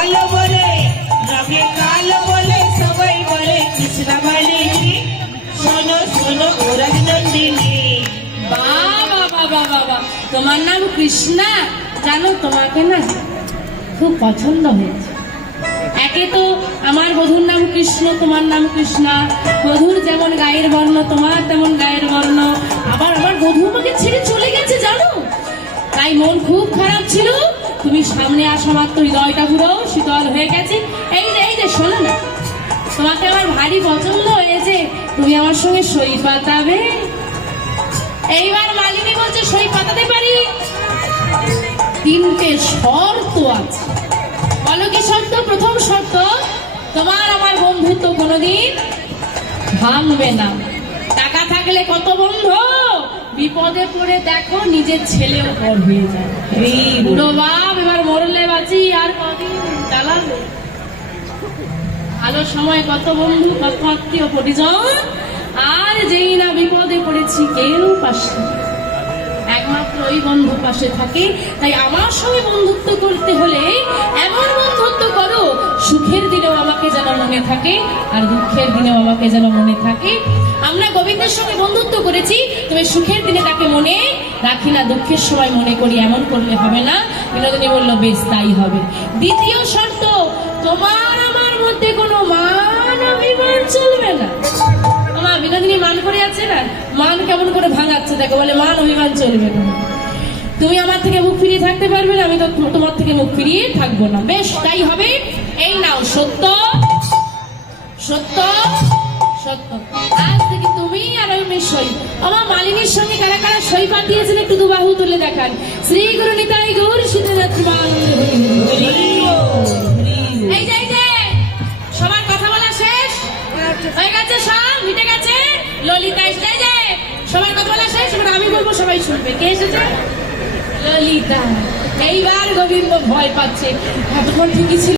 কালো বলে, রঙে কালো বলে, সবাই বলে কৃষ্ণা মালিনী। শোনো শোনো ওরা নন্দিনী। বাবা বাবা বাবা, তোমার নাম কৃষ্ণা? জানো তোমাকে না খুব পছন্দ হয়েছে। একে তো আমার বধূর নাম কৃষ্ণ, তোমার নাম কৃষ্ণা। বধূর যেমন গায়ের বর্ণ তোমার তেমন গায়ের বর্ণ। আবার আমার বধূ আমাকে ছেড়ে চলে গেছে জানো, তাই মন খুব খারাপ ছিল। তুমি সামনে আসা মাত্র হৃদয়টা পুরো শীতল হয়ে গেছে। এই যে শোনো না, তোমাকে আমার ভারী পছন্দ হয়েছে, তুমি আমার সঙ্গে সই পাতাবে? এইবার মালিনী বলছে সই পাতাতে পারি, 3টে শর্ত আছে। বলো কি শর্ত? প্রথম শর্ত, তোমার আমার বন্ধুত্ব কোনোদিন ভাঙবে না। টাকা থাকলে কত বন্ধু, বিপদে পড়ে দেখো নিজের ছেলেও পর হয়ে যায়। এই বুড়ো বাপ এবার মরলে বাঁচি আর কদিন চালাবে। ভালো সময় কত বন্ধু, কত আত্মীয় পরিজন, আর যেই না বিপদে পড়েছি কেউ পাশে, একমাত্র ওই বন্ধু পাশে থাকে। তাই আমার সঙ্গে বন্ধুত্ব করতে হলে এমন বন্ধুত্ব করো, সুখের দিনেও আমাকে যেন মনে থাকে আর দুঃখের দিনেও আমাকে যেন মনে থাকে। আমরা গোবিন্দের সঙ্গে বন্ধুত্ব করেছি, তবে সুখের দিনে তাকে মনে রাখি না, দুঃখের সময় মনে করি, এমন করলে হবে না। বিনোদিনী বলল বেশ তাই হবে। দ্বিতীয় শর্ত, তোমার আমার মধ্যে কোনো মান অভিমান চলবে না। আমার বিনোদিনী মান করে আছে না, মান কেমন করে ভাঙাচ্ছে দেখো, বলে মান অভিমান চলবে না। তুমি আমার থেকে মুখ ফিরিয়ে থাকতে পারবে না, আমি তো তোমার থেকে মুখ ফিরিয়ে থাকবো না। বেশ তাই হবে। এই নাও সত্য সত্য সত্য। আজ থেকে তুমি আর আমি সই। আমার মালিনীর সঙ্গে কারা কারা সই পাঠিয়েছেন একটু দুবাহু তুলে দেখান। শ্রী গুরু নিতাই গৌর সীতানাথ মান। এই যে সবার কথা বলা শেষ হয়ে গেছে, সব মিটে গেছে। ললিতা এসে যে সবার কথা বলা শেষ, এবার আমি বলবো সবাই শুনবে। কে এসেছে? ললিতা। এইবার গোবিন্দ ভয় পাচ্ছে, এতক্ষণ ঠিকই ছিল।